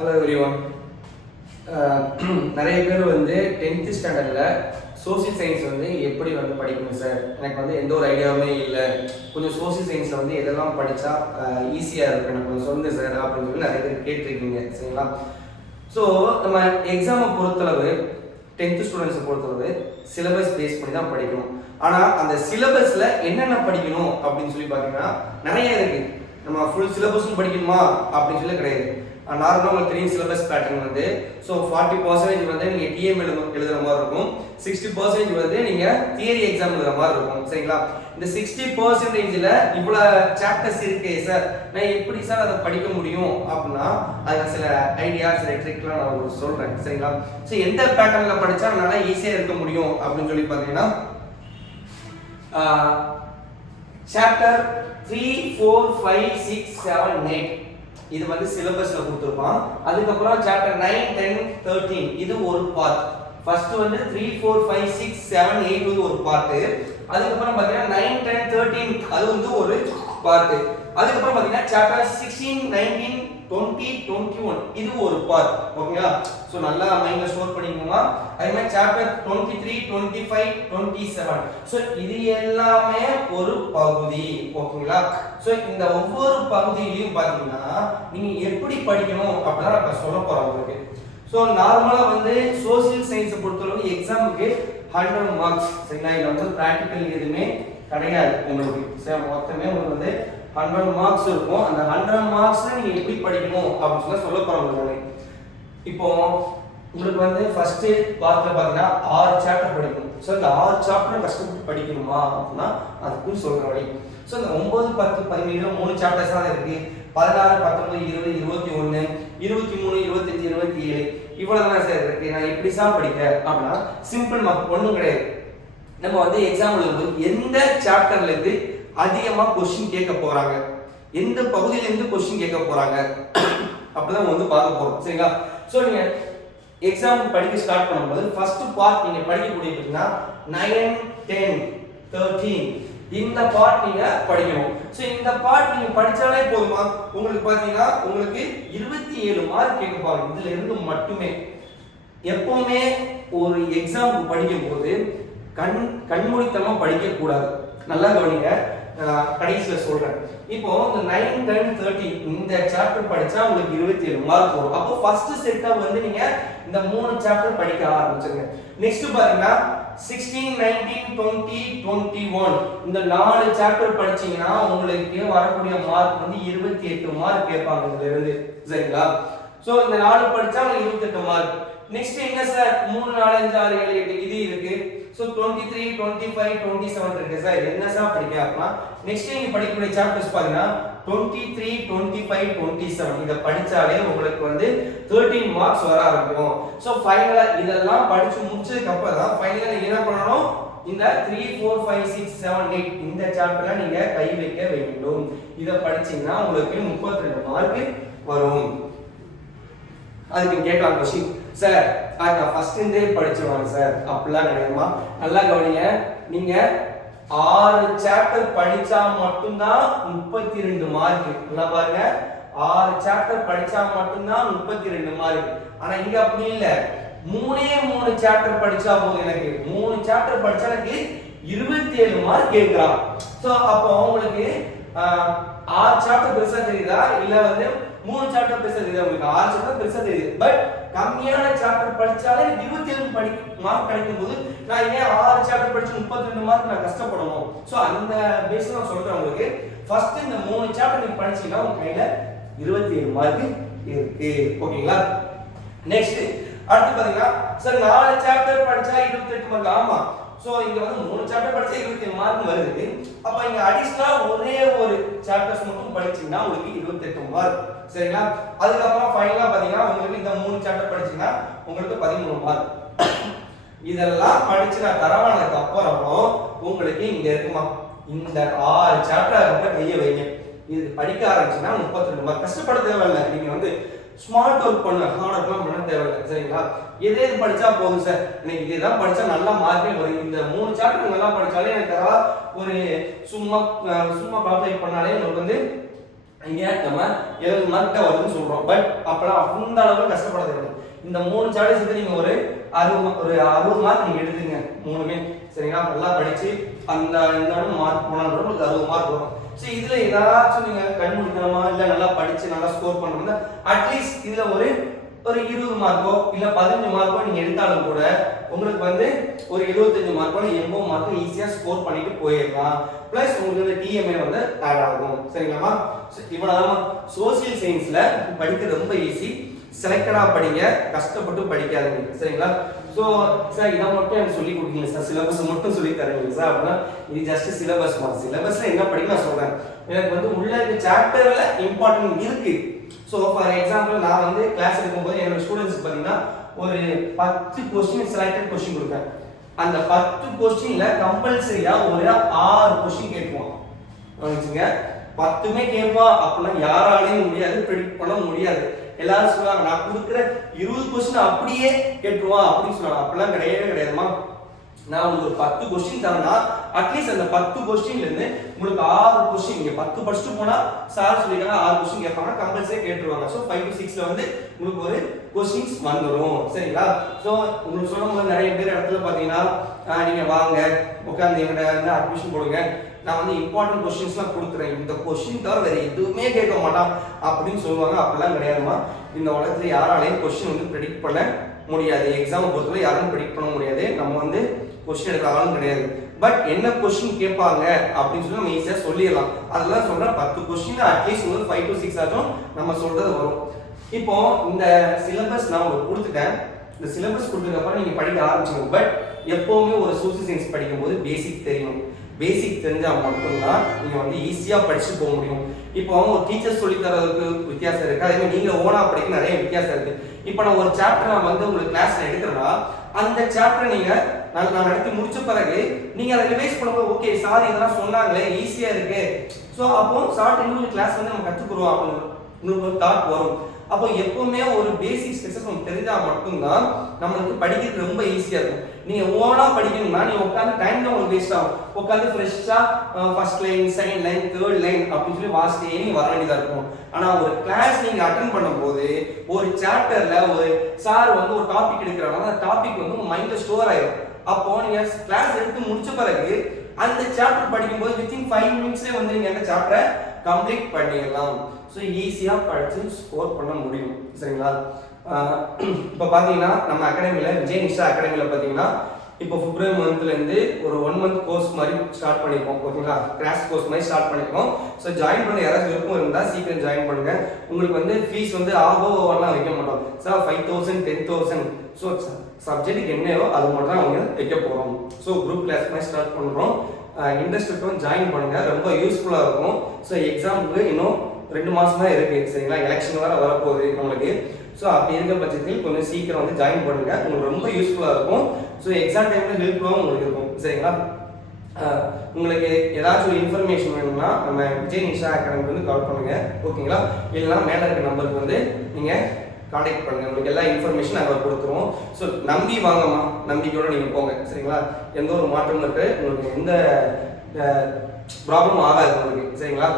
Hello everyone. நிறைய பேர் வந்து 10th ஸ்டாண்டர்டில் சோசியல் சயின்ஸ் வந்து எப்படி வந்து படிக்கணும் சார், எனக்கு வந்து எந்த ஒரு ஐடியாவுமே இல்லை, கொஞ்சம் சோசியல் சயின்ஸில் வந்து எதெல்லாம் படித்தா ஈஸியாக இருக்கும் எனக்கு கொஞ்சம் சொல்லுங்கள் சார் அப்படின்னு சொல்லி நிறைய பேர் கேட்டிருக்கீங்க. சரிங்களா? ஸோ நம்ம எக்ஸாமை பொறுத்தளவு 10th ஸ்டூடெண்ட்ஸை பொறுத்தளவு சிலபஸ் பேஸ் பண்ணி தான் படிக்கணும். ஆனால் அந்த சிலபஸில் என்னென்ன படிக்கணும் அப்படின்னு சொல்லி பார்த்தீங்கன்னா நிறைய இருக்குது. நம்ம ஃபுல் சிலபஸும் படிக்கணுமா அப்படின்னு சொல்லி கிடையாது. நார்மலாக உங்களுக்கு தெரியும் சிலபஸ் பேட்டர்ன் வந்து. ஸோ 40% வந்து நீங்கள் டிஎம் எழுதுகிற மாதிரி இருக்கும், 60% வந்து நீங்கள் தியரி எக்ஸாம் எழுதுகிற மாதிரி இருக்கும். சரிங்களா? இந்த 60%ல் இவ்வளோ சாப்டர்ஸ் இருக்கே சார், நான் எப்படி சார் அதை படிக்க முடியும் அப்படின்னா அதில் சில ஐடியா சில ட்ரிக்லாம் நான் உங்களுக்கு சொல்கிறேன். சரிங்களா? ஸோ எந்த பேட்டர்னில் படித்தா நல்லா ஈஸியாக இருக்க முடியும் அப்படின்னு சொல்லி பார்த்தீங்கன்னா சாப்டர் 3, 4, 5, 6, 7, 8 இது வந்து சிலபஸ்ல கொடுத்துருப்பான். அதுக்கப்புறம் சாப்டர் 9, 10, 13 இது ஒரு பார்ட். ஃபர்ஸ்ட் வந்து 3, 4, 5, 6, 7, 8 வந்து ஒரு பார்ட். அதுக்கப்புறம் பாத்தீங்கன்னா 9, 10, 13 அது வந்து ஒரு பார்ட். அதுக்கப்புறம் பாத்தீங்கன்னா சாப்டர் 16, 19, 20, 21 இது ஒரு பார்ட். ஓகேங்களா? சோ நல்லா மைண்ட்ல ஸ்டோர் பண்ணிக்கோங்க. அதே மாதிரி சாப்டர் 23, 25, 27 சோ இது எல்லாமே ஒரு பகுதி. ஓகேங்களா? சோ இந்த ஒவ்வொரு பகுதியிலையும் பாத்தீங்கன்னா நீங்க எப்படி படிக்கணும் அப்படினா நான் சொல்ல போறேன் உங்களுக்கு. சோ நார்மலா வந்து சோசியல் சயின்ஸ் பொறுத்தளவு எக்ஸாமுக்கு 100 மார்க்ஸ். சரிங்களா? இதுல வந்து பிராக்டிகல் எதுவுமே கிடையாது உங்களுக்கு. சரி, மொத்தமே உங்களுக்கு வந்து 100 மார்க்ஸ் இருக்கும். அந்த 100 மார்க்ஸ் நீங்க எப்படி படிக்கணும் அப்படின்னு சொல்ல போறோம் உங்களுக்கு. இப்போ உங்களுக்கு வந்து ஃபர்ஸ்ட் பார்ட்ல பாத்தீங்கன்னா 6 சாப்டர் படிக்கணும். சோ இந்த 6 சாப்டர் கஷ்டப்பட்டு படிக்கணுமா அப்படினா அதுக்கு சொல்ற வழி. சோ இந்த 9, 10, 17 மூணு சாப்டர்ஸ் தான் இருக்கு. 16, 19, 20, 21, 23, 25, 27 இவ்வளவுதான் சார் இருக்கு. நான் எப்படி சார் படிக்க அப்படினா சிம்பிள் மார்க் ஒண்ணும் கிடையாது. நம்ம வந்து எக்ஸாம் எழுதும்போது எந்த சாப்டர்ல இருந்து அதிகமா क्वेश्चन கேட்க போறாங்க, எந்த பகுதியில இருந்து क्वेश्चन கேட்க போறாங்க அப்பதான் வந்து பார்க்க போறோம். சரிங்களா? சோ நீங்க எக்ஸாம் படிக்க ஸ்டார்ட் பண்ணும்போது ஃபர்ஸ்ட் பார்ட் நீங்க படிக்கக்கூடிய அப்படினா 9, 10, 13 இந்த பார்ட் நீங்க படிக்கணும். சோ இந்த பார்ட் நீங்க படிச்சாலே போதுமா, உங்களுக்கு பாத்தீங்கன்னா உங்களுக்கு 27 மார்க் கேட்க போறாங்க இதுல இருந்து மட்டுமே. எப்பவுமே ஒரு எக்ஸாம் படிக்கும்போது கண்மூடித்தனமா படிக்க கூடாது. நல்லா கவனிங்க, கடைசியில சொல்றேன். இப்போ இந்த 9, 10, 13 இந்த சாப்டர் படிச்சா உங்களுக்கு 27 மார்க் வரும். அப்போ ஃபர்ஸ்ட் செட்டப் வந்து நீங்க இந்த மூணு சாப்டர் படிக்க ஆரம்பிச்சுங்க. நெக்ஸ்ட் பாத்தீங்கன்னா 16, 19, 20, 21 இந்த 4 சாப்டர் படிச்சீங்கன்னா உங்களுக்கு வரக்கூடிய மார்க் வந்து 28 மார்க் கேட்பாங்க இதுல இருந்து. சரிங்களா? சோ இந்த 4 படிச்சா உங்களுக்கு 28 மார்க். நெக்ஸ்ட் என்ன சார் 3, 4, 5, 6, 7, 8 இது இருக்கு. சோ 23, 25, 27 இருக்கு சார். என்ன சார் படிக்க அப்படினா நெக்ஸ்ட் நீங்க படிக்கக்கூடிய சாப்டர்ஸ் பாத்தீங்கன்னா 23, 25, 27 இத படிச்சாலே உங்களுக்கு வந்து 13 மார்க்ஸ் வர ஆரம்பிக்கும். சோ ஃபைனலா இதெல்லாம் படிச்சு முடிச்சதுக்கு அப்புறம் தான் ஃபைனலா நீங்க என்ன பண்ணணும், இந்த 3, 4, 5, 6, 7, 8 இந்த சாப்டர்ல நீங்க கை வைக்க வேண்டும். இத படிச்சீங்கன்னா உங்களுக்கு 32 மார்க் வரும். அதுக்கு கேட்கலாம் क्वेश्चन, சார் நான் ஃபர்ஸ்ட் இருந்தே படிச்சுவாங்க சார் அப்படிலாம் கிடையாதுமா. நல்லா கவனிங்க, நீங்க 6 சாப்டர் படிச்சா மட்டும்தான் 32 மார்க். நல்லா பாருங்க, 6 சாப்டர் படிச்சா மட்டும்தான் 32 மார்க். ஆனா இங்க அப்படி இல்ல, 3 சாப்டர் படிச்சா போதும். எனக்கு 3 சாப்டர் படிச்சா எனக்கு 27 மார்க் கேக்குறான். சோ அப்போ உங்களுக்கு 6 சாப்டர் பெருசா தெரியுதா இல்ல வந்து 3 சாப்டர் பெருசா தெரியுதா? உங்களுக்கு 6 சாப்டர் பெருசா தெரியுது. பட் கம்மியான சாப்டர் படிச்சாலே 27 மார்க் கிடைக்கும் போது நான் ஏன் 6 சாப்டர் படிச்சு 32 மார்க் நான் கஷ்டப்படணும்? சோ அந்த பேஸ்ல நான் சொல்றேன் உங்களுக்கு. ஃபர்ஸ்ட் இந்த 3 சாப்டர் நீங்க படிச்சீங்கன்னா உங்க கையில 27 மார்க் இருக்கு. ஓகேங்களா? நெக்ஸ்ட் அடுத்து பாத்தீங்கன்னா சார் 4 சாப்டர் படிச்சா 28 மார்க். ஆமா, சோ இங்க வந்து 3 சாப்டர் படிச்சா 27 மார்க் வருது. அப்ப இங்க அடிஷனலா ஒரே ஒரு சாப்டர்ஸ் மட்டும் படிச்சீங்கன்னா உங்களுக்கு 28 மார்க். சரிங்களா? அதுக்கு அப்புறம் ஃபைனலா பாத்தீங்கன்னா உங்களுக்கு இந்த 3 சாப்டர் படிச்சீங்கன்னா உங்களுக்கு 13 மார்க். இதெல்லாம் படிச்சு நான் தரவானதுக்கு அப்புறம் உங்களுக்கு இங்க இருக்குமா இந்த 6 சாப்டர் மட்டும் கைய வைங்க. இது படிக்க ஆரம்பிச்சீங்கன்னா 32 மார்க். கஷ்டப்பட தேவையில்லை. நீங்க வந்து ஸ்மார்ட் ஒர்க் பண்ண ஹார்ட் ஒர்க்லாம் பண்ண தேவையில்லை. சரிங்களா? எதே படிச்சா போதும் சார், எனக்கு இதெல்லாம் படிச்சா நல்லா மார்க்கே வரும். இந்த 3 சாப்டர் நல்லா படிச்சாலே எனக்கு ஒரு சும்மா கால்குலேட் பண்ணாலே உங்களுக்கு வந்து இங்க நம்ம 70 மார்க் கிட்ட வருதுன்னு சொல்றோம். பட் அப்பலாம் அந்த அளவுக்கு கஷ்டப்பட தேவையில்லை. இந்த 3 சாய்ஸ் நீங்க ஒரு 60 மார்க் நீங்க எடுத்துங்க மூணுமே. சரிங்களா? நல்லா படிச்சு அந்த இந்த மார்க் போனாலும் உங்களுக்கு 60 மார்க் வரும். சரி, இதுல ஏதாச்சும் நீங்க கண்மூடித்தனமா இல்ல நல்லா படிச்சு நல்லா ஸ்கோர் பண்ணணும்னா அட்லீஸ்ட் இதுல ஒரு 20 மார்க்கோ இல்ல 15 மார்க்கோ நீங்க எடுத்தாலும் கூட உங்களுக்கு வந்து ஒரு 75 மார்க்கோ 80 மார்க்கோ ஈஸியா ஸ்கோர் பண்ணிட்டு போயிடலாம். பிளஸ் உங்களுக்கு டிஎம்ஏ வந்து ஆட் ஆகும். சரிங்களா? இவ்வளவுதான். சோசியல் சயின்ஸ்ல படிக்கிறது ரொம்ப ஈஸி. செலக்டடா படிங்க, கஷ்டப்பட்டு படிக்காதீங்க. சரிங்களா? சோ சார் இத மட்டும் எனக்கு சொல்லி கொடுக்கீங்க சார், சிலபஸ் மட்டும் சொல்லி தரீங்க சார் அப்படின்னா இது ஜஸ்ட் சிலபஸ் மாதிரி. சிலபஸ்ல என்ன படிக்க நான் சொல்றேன். எனக்கு வந்து உள்ள இருக்க சாப்டர்ல இம்பார்ட்டன்ட் இருக்கு. சோ ஃபார் எக்ஸாம்பிள் நான் வந்து கிளாஸ் எடுக்கும்போது என்னோட ஸ்டூடண்ட்ஸ் பாத்தீங்கன்னா ஒரு 10 क्वेश्चन செலக்டட் क्वेश्चन கொடுப்பேன். அந்த 10 क्वेश्चनல கம்பல்சரியா ஒரு 6 क्वेश्चन கேட்போம். வந்துச்சுங்க 10மே கேட்பா அப்படினா யாராலையும் முடியாது, பிரெடிக்ட் பண்ண முடியாது. எல்லாரும் சொல்றாங்க நான் கொடுக்குற 20 क्वेश्चन அப்படியே கேட்டுருவான் அப்படின்னு சொல்றாங்க. அப்படிலாம் கிடையவே கிடையாதுமா. நான் உங்களுக்கு 10 क्वेश्चन தரேன்னா அட்லீஸ்ட் அந்த 10 क्वेश्चनல இருந்து உங்களுக்கு 6 क्वेश्चन நீங்க 10 படிச்சுட்டு போனா சார் சொல்லிருக்காங்க 6 क्वेश्चन கேட்பாங்க, கம்பல்சரி கேட்டுருவாங்க. சோ 5 to 6ல வந்து உங்களுக்கு ஒரு क्वेश्चंस வந்துரும். சரிங்களா? சோ உங்களுக்கு சொல்லும்போது நிறைய பேர் இடத்துல பாத்தீங்கன்னா நீங்க வாங்க உட்கார்ந்து என்கிட்ட வந்து அட்மிஷன் போடுங்க, நான் வந்து இம்பார்ட்டன்ட் क्वेश्चंसலாம் கொடுக்குறேன், இந்த क्वेश्चन தவிர வேற எதுவுமே கேட்க மாட்டான் அப்படின்னு சொல்லுவாங்க. அப்படிலாம் கிடையாதுமா. இந்த உலகத்துல யாராலையும் क्वेश्चन வந்து பிரெடிக்ட் பண்ண முடியாது. எக்ஸாம் பொறுத்தவரை யாரும் பிரெடிக்ட் பண்ண முடியாது. நம்ம வந்து क्वेश्चन எடுக்கிற ஆளும் கிடையாது. பட் என்ன क्वेश्चन கேட்பாங்க அப்படின்னு சொல்லி நம்ம ஈஸியா சொல்லிடலாம். அதெல்லாம் சொல்றேன் 10 क्वेश्चन அட்லீஸ்ட் உங்களுக்கு 5 to 6 ஆகும் நம்ம சொல்றது வரும். இப்போ இந்த சிலபஸ் நான் உங்களுக்கு கொடுத்துட்டேன். இந்த சிலபஸ் கொடுத்ததுக்கு அப்புறம் நீங்க படிக்க ஆரம்பிச்சுங்க. பட் எப்பவுமே ஒரு சோசியல் சயின்ஸ் படிக்கும்போது பேசிக் தெரியணும். பேசிக் தெரிஞ்சா மட்டும்தான் நீங்க வந்து ஈஸியா படிச்சு போக முடியும். இப்போ ஒரு டீச்சர் சொல்லி தரதுக்கு வித்தியாசம் இருக்கு, அதே மாதிரி நீங்க ஓனா படிக்க நிறைய வித்தியாசம் இருக்கு. இப்போ நான் ஒரு சாப்டர் நான் வந்து உங்களுக்கு கிளாஸ்ல எடுக்கிறேன்னா அந்த சாப்டர் நீங்க நான் நடத்தி முடிச்ச பிறகு நீங்க அதை ரிவைஸ் பண்ணும்போது ஓகே சார் இதெல்லாம் சொன்னாங்களே ஈஸியா இருக்கு, ஸோ அப்போ சார் இன்னொரு கிளாஸ் வந்து நம்ம கற்றுக்குறோம் அப்படின்னு உங்களுக்கு ஒரு தாட் வரும். அப்போ எப்பவுமே ஒரு பேசிக் ஸ்ட்ரக்சர்ஸ் நமக்கு தெரிஞ்சா மட்டும்தான் நம்மளுக்கு படிக்கிறது ரொம்ப ஈஸியா இருக்கும். நீங்க ஓனா படிக்கணும்னா நீங்க உட்காந்து டைம் தான் உங்களுக்கு வேஸ்ட் ஆகும். உட்காந்து ஃப்ரெஷ்ஷா first line, second line, third line அப்படின்னு சொல்லி வாசிட்டே நீங்க வர வேண்டியதா இருக்கும். ஆனா ஒரு கிளாஸ் நீங்க அட்டென்ட் பண்ணும்போது ஒரு சாப்டர்ல ஒரு சார் வந்து ஒரு டாபிக் எடுக்கிறாங்க, அந்த டாபிக் வந்து உங்க மைண்ட்ல ஸ்டோர் ஆயிடும். அப்போ நீங்க கிளாஸ் எடுத்து முடிச்ச பிறகு அந்த சாப்டர் படிக்கும்போது வித்தின் 5 மினிட்ஸ்ல வந்து நீங்க அந்த சாப்டரை கம்ப்ளீட் பண்ணிடலாம். ஸோ ஈஸியா படிச்சு ஸ்கோர் பண்ண முடியும். சரிங்களா? இப்போ பார்த்தீங்கன்னா நம்ம அகாடமியில் விஜய் நிஷா அகாடமியில் பார்த்தீங்கன்னா இப்போ பிப்ரவரி மந்த்ல இருந்து ஒரு 1 மந்த் கோர்ஸ் மாதிரி ஸ்டார்ட் பண்ணிருக்கோம். ஓகேங்களா? கிராஷ் கோர்ஸ் மாதிரி ஸ்டார்ட் பண்ணிருக்கோம். ஸோ ஜாயின் பண்ண யாராச்சும் விருப்பம் இருந்தால் சீக்கிரம் ஜாயின் பண்ணுங்க. உங்களுக்கு வந்து ஃபீஸ் வந்து ஆகோவெல்லாம் வைக்க மாட்டோம் சார். 5,000 10,000 ஸோ சப்ஜெக்ட்டுக்கு என்னவோ அது மட்டும் தான் அவங்க வைக்க போகிறோம். ஸோ குரூப் கிளாஸ் மாதிரி ஸ்டார்ட் பண்ணுறோம். இன்ட்ரெஸ்ட் இருக்கவும் ஜாயின் பண்ணுங்க, ரொம்ப யூஸ்ஃபுல்லாக இருக்கும். ஸோ எக்ஸாமுக்கு இன்னும் 2 மாதம் தான் இருக்கு. சரிங்களா? எலெக்ஷன் வேற வரப்போகுது நம்மளுக்கு. ஸோ அப்படி இருக்க பட்சத்தில் கொஞ்சம் சீக்கிரம் வந்து ஜாயின் பண்ணுங்க, உங்களுக்கு ரொம்ப யூஸ்ஃபுல்லாக இருக்கும். ஸோ எக்ஸாம் டைம்ல ஹெல்ப்ஃபுல்லாகவும் உங்களுக்கு இருக்கும். சரிங்களா? உங்களுக்கு ஏதாச்சும் இன்ஃபர்மேஷன் வேணும்னா நம்ம விஜய் நிஷா அகாடமிக்கு வந்து கால் பண்ணுங்க. ஓகேங்களா? இல்லைனா மேலே இருக்க நம்பருக்கு வந்து நீங்கள் கான்டாக்ட் பண்ணுங்க. உங்களுக்கு எல்லா இன்ஃபர்மேஷன் நாங்கள் கொடுத்துருவோம். ஸோ நம்பி வாங்கம்மா, நம்பிக்கையோட நீங்கள் போங்க. சரிங்களா? எந்த ஒரு மாற்றமும் இருக்கு, உங்களுக்கு எந்த ப்ராப்ளம் ஆகாது உங்களுக்கு. சரிங்களா?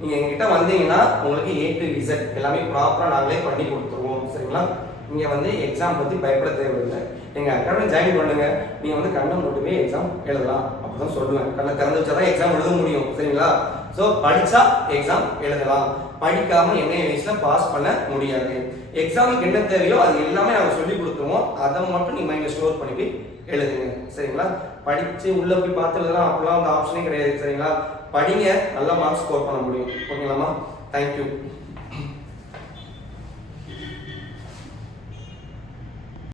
நீங்க எங்ககிட்ட வந்தீங்கன்னா உங்களுக்கு A to Z எல்லாமே ப்ராப்பரா நாங்களே பண்ணி கொடுத்துருவோம். சரிங்களா? நீங்க வந்து எக்ஸாம் பத்தி பயப்பட தேவையில்லை. எங்க அகாடமி ஜாயின் பண்ணுங்க, நீங்க வந்து கண்ணை மூட்டுவே எக்ஸாம் எழுதலாம் அப்படிதான் சொல்லுவேன். கண்ணை திறந்து வச்சாதான் எக்ஸாம் எழுத முடியும். சரிங்களா? ஸோ படிச்சா எக்ஸாம் எழுதலாம், படிக்காம என்ன வயசுல பாஸ் பண்ண முடியாது. எக்ஸாமுக்கு என்ன தேவையோ அது எல்லாமே நாங்கள் சொல்லி கொடுத்துருவோம். அதை மட்டும் நீங்க மைண்ட்ல ஸ்டோர் பண்ணிட்டு எழுதுங்க. சரிங்களா? படிச்சு உள்ள போய் பார்த்து எழுதலாம் அப்படிலாம் அந்த ஆப்ஷனே கிடையாது. சரிங்களா? படிங்க, நல்ல மார்க்ஸ் ஸ்கோர் பண்ண முடியும். ஓகேங்களாம்மா? தேங்க்யூ.